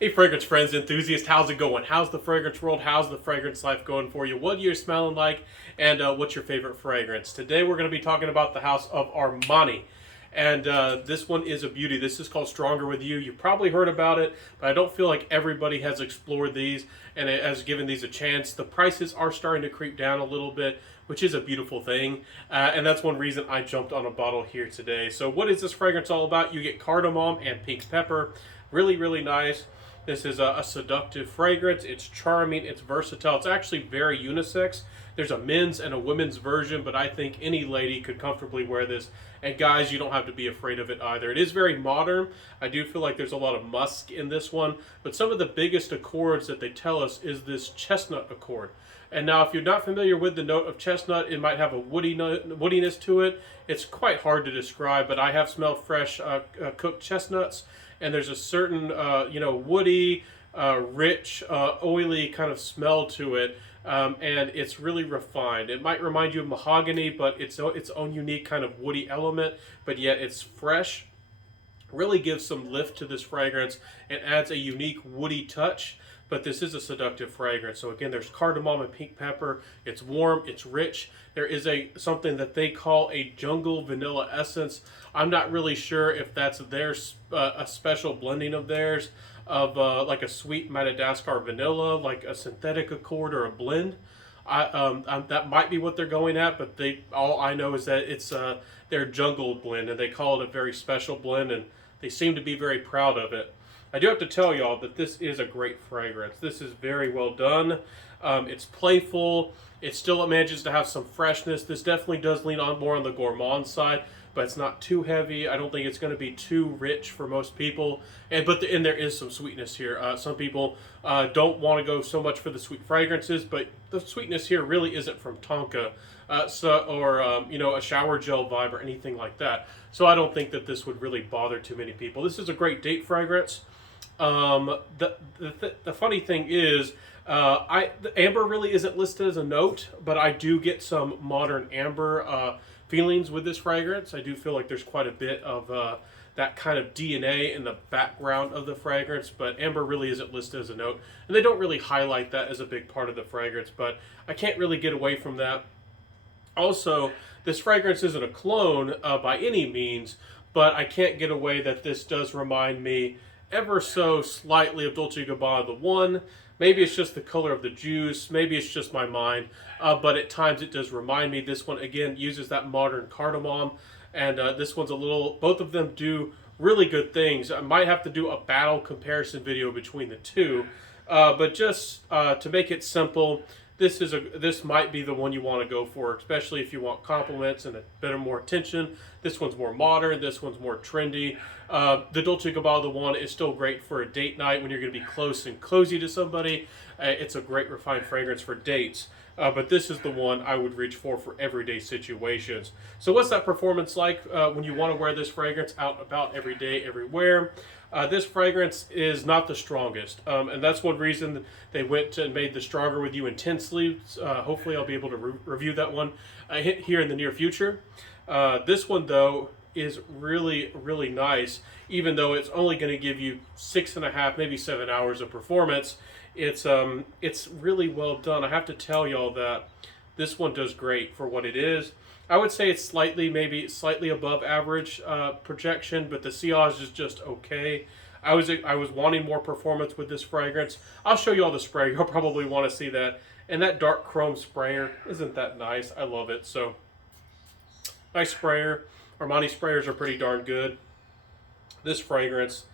Hey, fragrance friends, enthusiasts, how's it going? How's the fragrance world? How's the fragrance life going for you? What you're smelling like, and what's your favorite fragrance? Today, we're going to be talking about the house of Armani, and this one is a beauty. This is called Stronger with You. You've probably heard about it, but I don't feel like everybody has explored these and has given these a chance. The prices are starting to creep down a little bit, which is a beautiful thing, and that's one reason I jumped on a bottle here today. So, what is this fragrance all about? You get cardamom and pink pepper. Really, really nice. This is a seductive fragrance. It's charming. It's versatile. It's actually very unisex. There's a men's and a women's version, but I think any lady could comfortably wear this. And guys, you don't have to be afraid of it either. It is very modern. I do feel like there's a lot of musk in this one, but some of the biggest accords that they tell us is this chestnut accord. And now, if you're not familiar with the note of chestnut, it might have a woodiness to it. It's quite hard to describe, but I have smelled fresh cooked chestnuts, and there's a certain woody, rich, oily kind of smell to it, and it's really refined. It might remind you of mahogany, but it's its own unique kind of woody element, but yet it's fresh. Really gives some lift to this fragrance and adds a unique woody touch. But this is a seductive fragrance. So again, there's cardamom and pink pepper. It's warm, it's rich. There is something that they call a jungle vanilla essence. I'm not really sure if that's a special blending of theirs, of like a sweet Madagascar vanilla, like a synthetic accord or a blend. That might be what they're going at, but all I know is that it's their jungle blend, and they call it a very special blend, and they seem to be very proud of it. I do have to tell y'all that this is a great fragrance. This is very well done. It's playful. It still manages to have some freshness. This definitely does lean on more on the gourmand side, but it's not too heavy. I don't think it's going to be too rich for most people. And there is some sweetness here. Some people don't want to go so much for the sweet fragrances, but the sweetness here really isn't from tonka, or a shower gel vibe or anything like that. So I don't think that this would really bother too many people. This is a great date fragrance. The funny thing is, the amber really isn't listed as a note, but I do get some modern amber feelings with this fragrance. I do feel like there's quite a bit of that kind of DNA in the background of the fragrance, but amber really isn't listed as a note, and they don't really highlight that as a big part of the fragrance, but I can't really get away from that. Also, this fragrance isn't a cologne by any means, but I can't get away that this does remind me ever so slightly of Dolce & Gabbana the one. Maybe it's just the color of the juice. Maybe it's just my mind. But at times it does remind me. This one, again, uses that modern cardamom. And this one's both of them do really good things. I might have to do a battle comparison video between the two. But just to make it simple, this might be the one you want to go for, especially if you want compliments and a bit more attention. This one's more modern. This one's more trendy. The Dolce & Gabbana one is still great for a date night when you're going to be close and cozy to somebody. It's a great refined fragrance for dates. But this is the one I would reach for everyday situations. So what's that performance like when you want to wear this fragrance out and about every day, everywhere? This fragrance is not the strongest, and that's one reason they went and made the Stronger with You intensely. Hopefully I'll be able to review that one here in the near future. This one, though, is really, really nice, even though it's only going to give you 6.5, maybe 7 hours of performance. It's really well done. I have to tell y'all that this one does great for what it is. I would say it's maybe slightly above average projection, but the sillage is just okay. I was wanting more performance with this fragrance. I'll show you all the spray. You'll probably want to see that. And that dark chrome sprayer, isn't that nice? I love it. So, nice sprayer. Armani sprayers are pretty darn good. This fragrance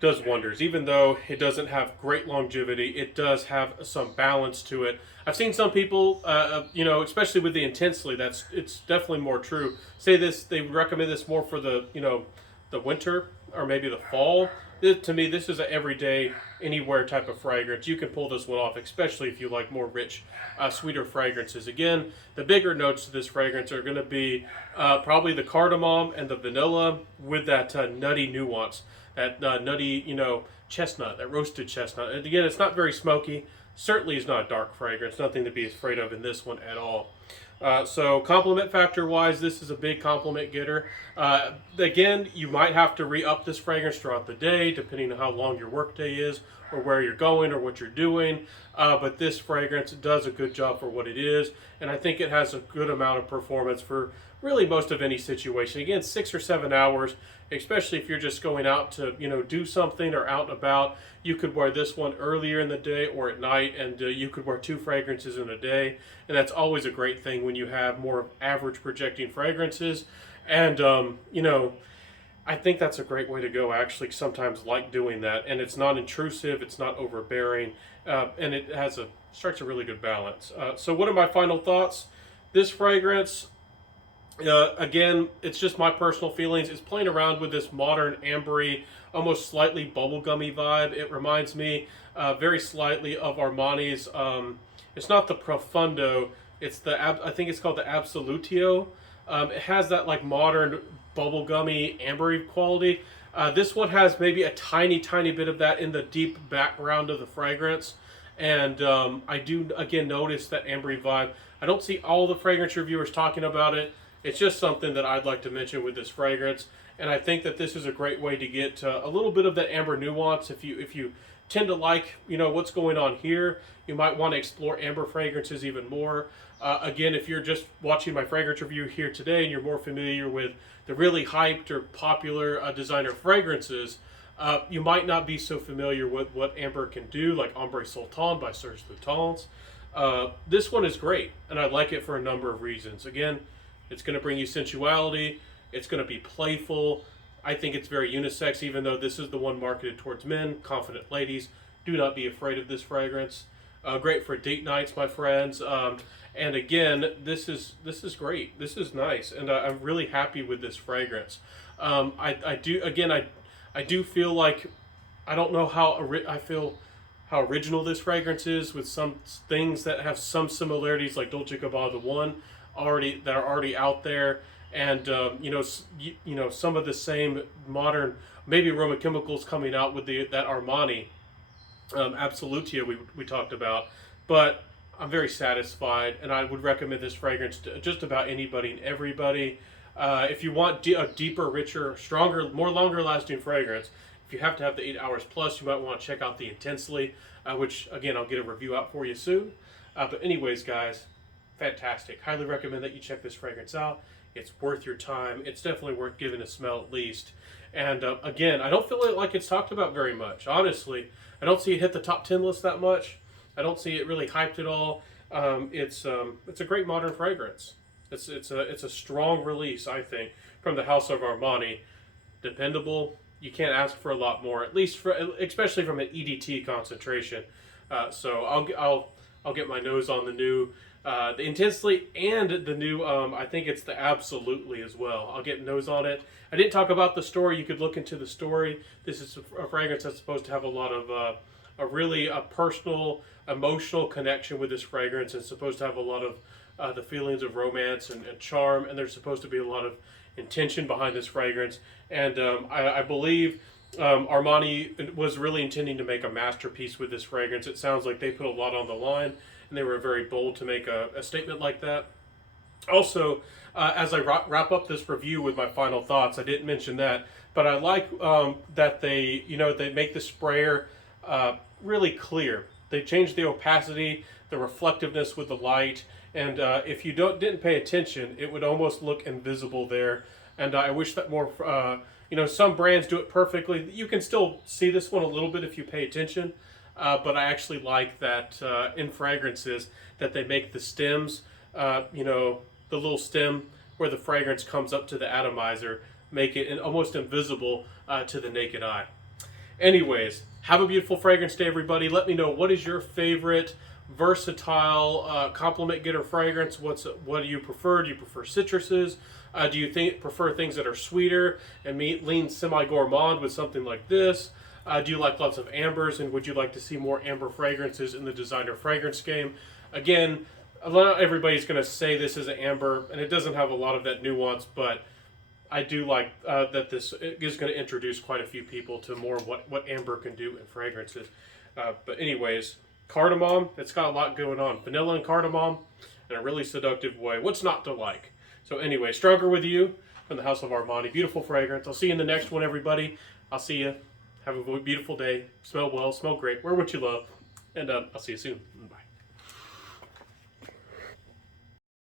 does wonders. Even though it doesn't have great longevity, it does have some balance to it. I've seen some people, especially with the intensely, it's definitely more true. They would recommend this more for the winter or maybe the fall. To me, this is an everyday, anywhere type of fragrance. You can pull this one off, especially if you like more rich, sweeter fragrances. Again, the bigger notes to this fragrance are going to be probably the cardamom and the vanilla with that nutty nuance, that nutty, chestnut, that roasted chestnut. And again, it's not very smoky. Certainly is not a dark fragrance. Nothing to be afraid of in this one at all. So compliment factor wise, this is a big compliment getter. Again, you might have to re-up this fragrance throughout the day, depending on how long your workday is, or where you're going, or what you're doing. But this fragrance does a good job for what it is, and I think it has a good amount of performance for really most of any situation. Again, 6 or 7 hours, especially if you're just going out to do something or out and about. You could wear this one earlier in the day or at night, and you could wear 2 fragrances in a day, and that's always a great thing when you have more average projecting fragrances. And I think that's a great way to go. I actually sometimes like doing that, and it's not intrusive, it's not overbearing, and it strikes a really good balance. So what are my final thoughts? This fragrance, again, it's just my personal feelings. It's playing around with this modern ambery, almost slightly bubblegummy vibe. It reminds me very slightly of Armani's. It's not the Profundo. It's I think it's called the Absolutio. It has that like modern bubblegummy ambery quality. This one has maybe a tiny bit of that in the deep background of the fragrance. And I do again notice that ambery vibe. I don't see all the fragrance reviewers talking about it. It's just something that I'd like to mention with this fragrance, and I think that this is a great way to get a little bit of that amber nuance. If you tend to like what's going on here, you might want to explore amber fragrances even more. Again, if you're just watching my fragrance review here today and you're more familiar with the really hyped or popular designer fragrances, you might not be so familiar with what amber can do, like Ombre Sultan by Serge Lutens. This one is great, and I like it for a number of reasons. Again, it's going to bring you sensuality. It's going to be playful. I think it's very unisex, even though this is the one marketed towards men. Confident ladies, do not be afraid of this fragrance. Great for date nights, my friends. And again, this is great. This is nice, and I'm really happy with this fragrance. I do feel like I don't know how original this fragrance is, with some things that have some similarities, like Dolce & Gabbana the One, that are already out there, and some of the same modern maybe aroma chemicals coming out with that Armani Absolutia we talked about. But I'm very satisfied, and I would recommend this fragrance to just about anybody and everybody. If you want a deeper, richer, stronger, more longer lasting fragrance, if you have to have the 8 hours plus, you might want to check out the Intensely, which again I'll get a review out for you soon. But anyways, guys, fantastic. Highly recommend that you check this fragrance out. It's worth your time. It's definitely worth giving a smell at least. And again, I don't feel like it's talked about very much. Honestly, I don't see it hit the top 10 list that much. I don't see it really hyped at all. It's a great modern fragrance. It's a strong release, I think, from the house of Armani. Dependable. You can't ask for a lot more, at least especially from an EDT concentration. So I'll get my nose on the new. The Intensely and the new, I think it's the Absolutely as well. I'll get nose on it. I didn't talk about the story. You could look into the story. This is a fragrance that's supposed to have a lot of a really personal, emotional connection with this fragrance. It's supposed to have a lot of the feelings of romance and charm, and there's supposed to be a lot of intention behind this fragrance. And I believe Armani was really intending to make a masterpiece with this fragrance. It sounds like they put a lot on the line, and they were very bold to make a statement like that. Also, as I wrap up this review with my final thoughts, I didn't mention that, but I like that they make the sprayer really clear. They changed the opacity, the reflectiveness with the light, and if you didn't pay attention, it would almost look invisible there. And I wish that more. Some brands do it perfectly. You can still see this one a little bit if you pay attention. But I actually like that in fragrances that they make the stems, the little stem where the fragrance comes up to the atomizer, make it almost invisible to the naked eye. Anyways, have a beautiful fragrance day, everybody. Let me know, what is your favorite versatile compliment getter fragrance? What do you prefer? Do you prefer citruses? Do you prefer things that are sweeter and lean semi-gourmand with something like this? Do you like lots of ambers, and would you like to see more amber fragrances in the designer fragrance game? Again, not everybody's going to say this is an amber, and it doesn't have a lot of that nuance, but I do like that this is going to introduce quite a few people to more what amber can do in fragrances. But anyways, cardamom. It's got a lot going on. Vanilla and cardamom in a really seductive way. What's not to like? So anyway, Stronger with You from the House of Armani. Beautiful fragrance. I'll see you in the next one, everybody. I'll see you. Have a beautiful day. Smell well. Smell great. Wear what you love. And I'll see you soon.